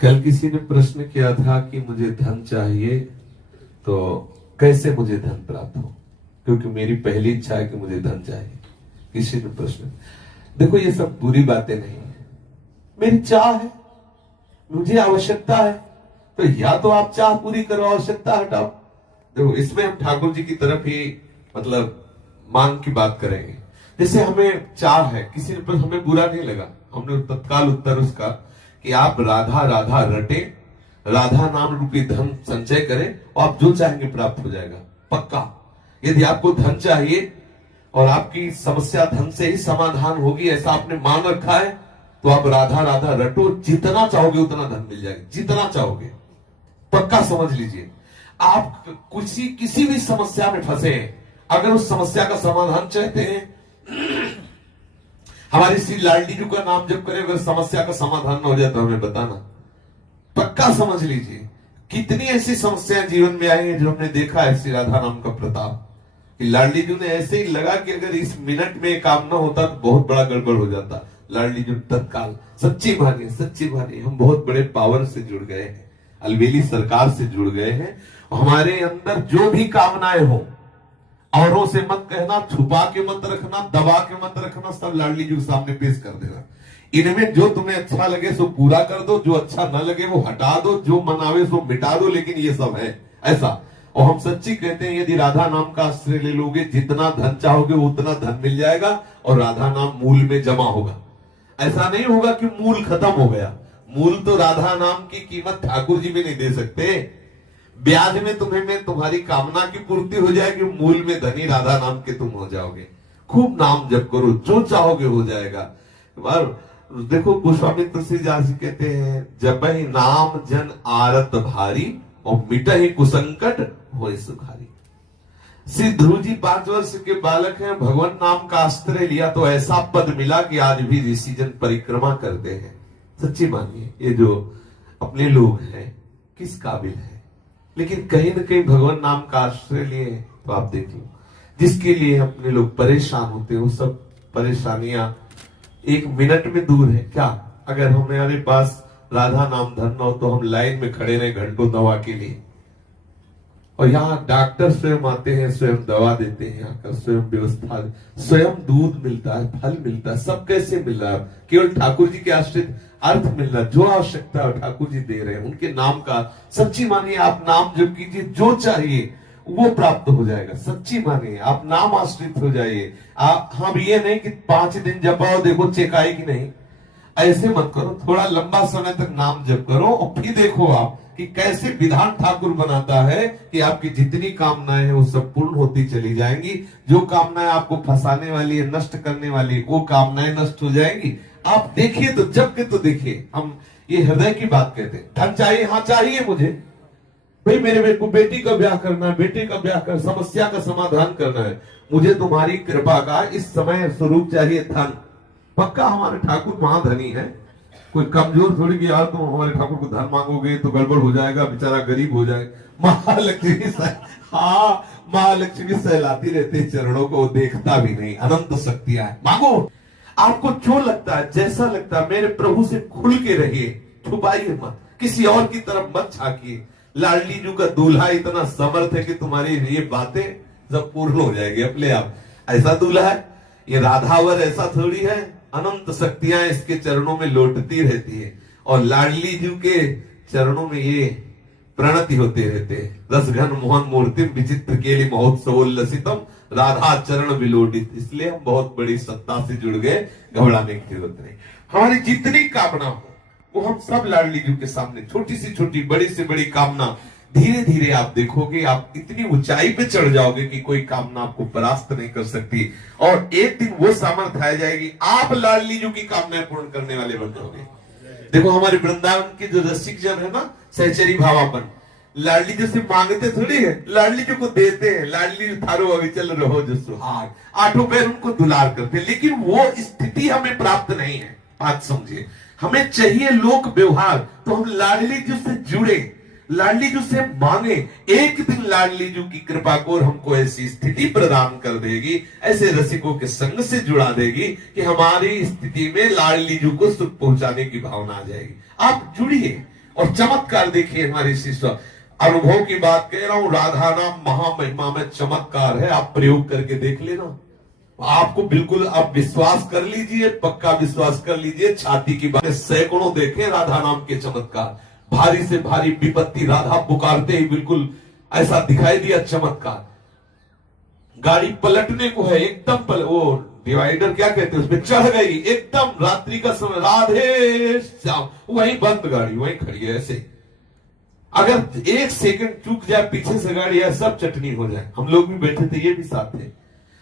कल किसी ने प्रश्न किया था कि मुझे धन चाहिए तो कैसे मुझे धन प्राप्त हो, क्योंकि मेरी पहली इच्छा है कि मुझे धन चाहिए। किसी ने प्रश्न, देखो ये सब बुरी बातें नहीं है, मेरी चाह है, मुझे आवश्यकता है, तो या तो आप चाह पूरी करो, आवश्यकता हटाओ। देखो इसमें हम ठाकुर जी की तरफ ही मतलब मांग की बात करेंगे। जैसे हमें चाह है, किसी ने पर हमें बुरा नहीं लगा, हमने तत्काल उत्तर उसका कि आप राधा राधा रटे, राधा नाम रूपी धन संचय करें और आप जो चाहेंगे प्राप्त हो जाएगा पक्का। यदि आपको धन चाहिए और आपकी समस्या धन से ही समाधान होगी ऐसा आपने मान रखा है, तो आप राधा राधा रटो, जितना चाहोगे उतना धन मिल जाएगा, जितना चाहोगे पक्का समझ लीजिए। आप किसी भी समस्या में फंसे हैं, अगर उस समस्या का समाधान चाहते हैं, हमारी श्री लाडली जी का नाम जप करें, अगर समस्या का समाधान न हो जाए तो हमें बताना, पक्का समझ लीजिए। कितनी ऐसी समस्याएं जीवन में आई हैं जो हमने देखा है श्री राधा नाम का प्रताप, कि लाडली जी ने ऐसे ही लगा कि अगर इस मिनट में काम ना होता तो बहुत बड़ा गड़बड़ हो जाता। लाडली जी तत्काल सच्ची भानी हम बहुत बड़े पावर से जुड़ गए हैं, अलवेली सरकार से जुड़ गए हैं। हमारे अंदर जो भी कामनाएं हो, औरों से मत कहना, छुपा के मत रखना, दबा के मत रखना, सब लाडली जी के सामने पेश कर देना। इनमें जो तुम्हें अच्छा लगे सो पूरा कर दो, जो अच्छा न लगे वो हटा दो, जो मनावे सो मिटा दो, लेकिन ये सब है ऐसा। और हम सच्ची कहते हैं, यदि राधा नाम का आश्रय ले लोगे, जितना धन चाहोगे उतना धन मिल जाएगा और राधा नाम मूल में जमा होगा। ऐसा नहीं होगा कि मूल खत्म हो गया, मूल तो राधा नाम की कीमत ठाकुर जी भी नहीं दे सकते। ब्याज में तुम्हारी कामना की पूर्ति हो जाएगी, मूल में धनी राधा नाम के तुम हो जाओगे। खूब नाम जप करो, जो चाहोगे हो जाएगा। देखो गोस्वामी तुलसीदास जी कहते हैं, जब ही नाम जन आरत भारी और मिट ही कुसंकट हो सुखारी। श्री ध्रुव जी 5 वर्ष के बालक हैं, भगवान नाम का आश्रय लिया तो ऐसा पद मिला कि आज भी ऋषि जन परिक्रमा करते हैं। सच्ची मानिए, ये जो अपने लोग हैं किस काबिल है, लेकिन कहीं ना कहीं भगवान नाम का आश्रय लिए तो आप देख लो, जिसके लिए अपने लोग परेशान होते हैं वो सब परेशानियां 1 मिनट में दूर है। क्या अगर हमारे पास राधा नाम धन हो तो हम लाइन में खड़े रहे घंटों दवा के लिए, और यहाँ डॉक्टर स्वयं आते हैं, स्वयं दवा देते हैं, आकर स्वयं व्यवस्था, स्वयं दूध मिलता है, फल मिलता है, सब कैसे मिल रहा है? केवल ठाकुर जी के आश्रित अर्थ मिल रहा है, जो आवश्यकता है ठाकुर जी दे रहे हैं, उनके नाम का। सच्ची मानिए, आप नाम जप कीजिए, जो चाहिए वो प्राप्त हो जाएगा। सच्ची मानिए, आप नाम आश्रित हो जाइए। आप हम ये नहीं कि 5 दिन जपाओ देखो चेक आए कि नहीं, ऐसे मत करो। थोड़ा लंबा समय तक नाम जप करो और फिर देखो आप कि कैसे विधान ठाकुर बनाता है कि आपकी जितनी कामनाएं हैं वो सब पूर्ण होती चली जाएंगी। जो कामनाएं आपको फंसाने वाली है, नष्ट करने वाली, वो कामनाएं नष्ट हो जाएंगी। आप देखिए तो जब के तो देखिए, हम ये हृदय की बात कहते हैं। धन चाहिए, हाँ चाहिए मुझे, भाई मेरे को बेटी का ब्याह करना है, बेटे का ब्याह कर, समस्या का समाधान करना है, मुझे तुम्हारी कृपा का इस समय स्वरूप चाहिए धन। पक्का हमारे ठाकुर महाधनी है, कोई कमजोर थोड़ी कि यार तुम हमारे ठाकुर को धन मांगोगे तो गड़बड़ हो जाएगा, बेचारा गरीब हो जाएगा। महालक्ष्मी हाँ, महालक्ष्मी सहलाती रहती है चरणों को, देखता भी नहीं, अनंत शक्तियां है। मांगो, आपको जो लगता है, जैसा लगता है, मेरे प्रभु से खुल के रहिए, छुपाइए मत, किसी और की तरफ मत झांकिए। लाडली जी का दूल्हा इतना समर्थ है कि तुम्हारी ये बातें सब पूर्ण हो जाएगी अपने आप। ऐसा दूल्हा है, ये राधावर ऐसा थोड़ी है, अनंत शक्तियां इसके चरणों में लौटती रहती है, और लाडली जी के चरणों में ये प्रणति होते रहते हैं। रस घन मोहन मूर्तिम विचित्र केली महोत्सवोल्लसितम राधा चरण विलोडित। इसलिए हम बहुत बड़ी सत्ता से जुड़ गए, घबराने की जरूरत नहीं। हमारी जितनी कामना हो वो हम सब लाडली जी के सामने, छोटी से छोटी, बड़ी से बड़ी कामना, धीरे धीरे आप देखोगे आप इतनी ऊंचाई पे चढ़ जाओगे कि कोई कामना आपको परास्त नहीं कर सकती। और एक दिन वो सामर्थ्य आ जाएगी, आप लाडली जी की कामनाएं पूर्ण करने वाले बन जाओगे। देखो हमारे वृंदावन के जो रसिक जन है ना, सहचरी भावापन, लाडली जी से मांगते थोड़ी है, लाडली जी को देते हैं। लाडली जी थारो अविचल रहो जो सुहाग, 8 पैर उनको दुलार करते, लेकिन वो स्थिति हमें प्राप्त नहीं है। बात समझिए, हमें चाहिए लोक व्यवहार, तो हम लाडली जी से जुड़े, लाडली जी से मांगे। एक दिन लाडली जी की कृपा को हमको ऐसी स्थिति प्रदान कर देगी, ऐसे रसिकों के संग से जुड़ा देगी कि हमारी स्थिति में लाडली जी को सुख पहुंचाने की भावना आ जाएगी। आप जुड़िए, और चमत्कार देखिए हमारे शिष्य, अनुभव की बात कह रहा हूं, राधा नाम महामहिमा में चमत्कार है। आप प्रयोग करके देख लेना, आपको बिल्कुल आप विश्वास कर लीजिए, पक्का विश्वास कर लीजिए, छाती की बात। सैकड़ों देखे राधा नाम के चमत्कार, भारी से भारी विपत्ति राधा पुकारते ही बिल्कुल ऐसा दिखाई दिया चमत्कार। गाड़ी पलटने को है, एकदम वो डिवाइडर क्या कहते हैं उसमें चढ़ गई, एकदम रात्रि का समय, राधे श्याम, वहीं बंद गाड़ी वहीं खड़ी है। ऐसे अगर एक सेकंड चूक जाए पीछे से गाड़ी है, सब चटनी हो जाए। हम लोग भी बैठे थे, ये भी साथ थे।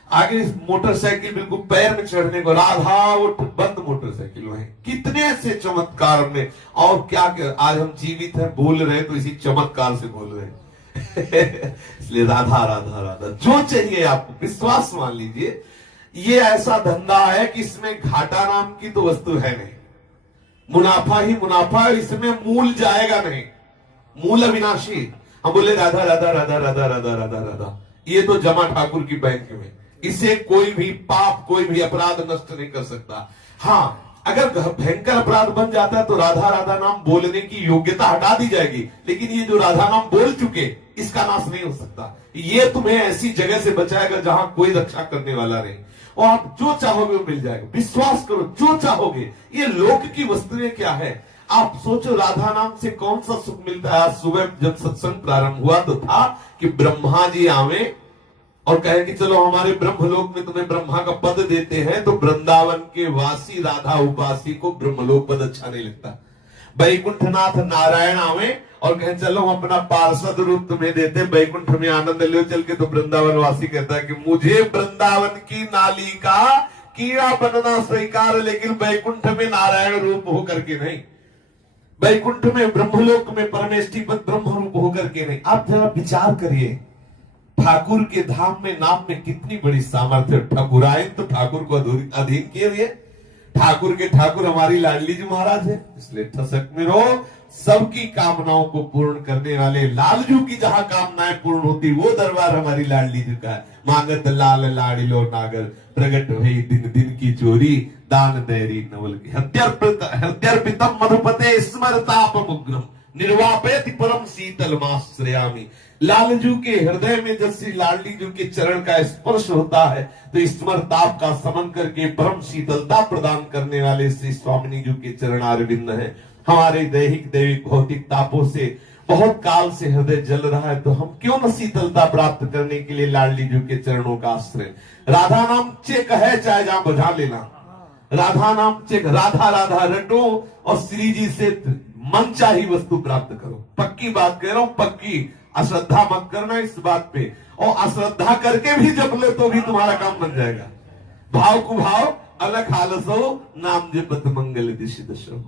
आगे मोटरसाइकिल बिल्कुल पैर में चढ़ने को, राधा वो बंद मोटरसाइकिल वहीं। कितने ऐसे चमत्कार में, और क्या आज हम जीवित हैं, बोल रहे हैं तो इसी चमत्कार से बोल रहे हैं। इसलिए राधा राधा राधा जो चाहिए आपको, विश्वास मान लीजिए। ये ऐसा धंधा है कि इसमें घाटा नाम की तो वस्तु है नहीं, मुनाफा ही मुनाफा, इसमें मूल जाएगा नहीं, मूल अविनाशी। हम बोले राधा राधा राधा राधा राधा राधा राधा, ये तो जमा ठाकुर की बैंक में, इसे कोई भी पाप, कोई भी अपराध नष्ट नहीं कर सकता। हाँ, अगर भयंकर अपराध बन जाता है तो राधा राधा नाम बोलने की योग्यता हटा दी जाएगी, लेकिन ये जो राधा नाम बोल चुके, इसका नाश नहीं हो सकता। ये तुम्हें ऐसी जगह से बचाएगा जहां कोई रक्षा करने वाला नहीं, और आप जो चाहोगे वो मिल जाएगा। विश्वास करो, जो चाहोगे। ये लोक की वस्तुएं क्या है, आप सोचो, राधा नाम से कौन सा सुख मिलता है। आज सुबह जब सत्संग प्रारंभ हुआ तो था कि ब्रह्मा जी आवे और कहे कि चलो हमारे ब्रह्मलोक में तुम्हें ब्रह्मा का पद देते हैं, तो वृंदावन के वासी राधा उपासी को ब्रह्मलोक पद अच्छा नहीं लगता। बैकुंठनाथ नारायण आवे और कहे चलो हम अपना पार्षद रूप तुम्हें देते, बैकुंठ में आनंद ले चल के, तो वृंदावन वासी कहता है कि मुझे वृंदावन की नाली का कीड़ा बनना स्वीकार, लेकिन बैकुंठ में नारायण रूप होकर के नहीं, बैकुंठ में ब्रह्मलोक में परमेष्टि पद ब्रह्म रूप होकर के नहीं। आप जरा विचार करिए, ठाकुर के धाम में नाम में कितनी बड़ी सामर्थ्य। ठाकुरायन तो ठाकुर को अधीन किए हुए, ठाकुर के ठाकुर हमारी लाडली जी महाराज है। इसलिए ठसक में रहो, सबकी कामनाओं को पूर्ण करने वाले लालजू की जहां कामनाएं पूर्ण होती, वो दरबार हमारी लाडली जी का है। मांगत लाल लाडिलो नागर, प्रगट भई दिन दिन की चोरी, दान दैरी नवल की हृदयर्पितम मधुपते स्मरताप मुग्रम, निर्वापेति परम शीतल माश्रयामी। लालजू के हृदय में जब श्री लाडली जू के चरण का स्पर्श होता है तो स्मरताप का समन करके परम शीतलता प्रदान करने वाले श्री स्वामिनी जू के चरण अरविंद है। हमारे दैहिक दैविक भौतिक तापों से बहुत काल से हृदय जल रहा है, तो हम क्यों न शीतलता प्राप्त करने के लिए लाडली जू के चरणों का आश्रय। राधा नाम चेक है, चाहे जहां बजा लेना, राधा नाम चेक, राधा राधा रटो और श्री जी से मन चाही वस्तु प्राप्त करो। पक्की बात कह रहा हूं, पक्की, अश्रद्धा मत करना इस बात पे, और अश्रद्धा करके भी जप ले तो भी तुम्हारा काम बन जाएगा। भाव कुभाव अलग हालस हो, नाम जपत मंगल दिशि दशो।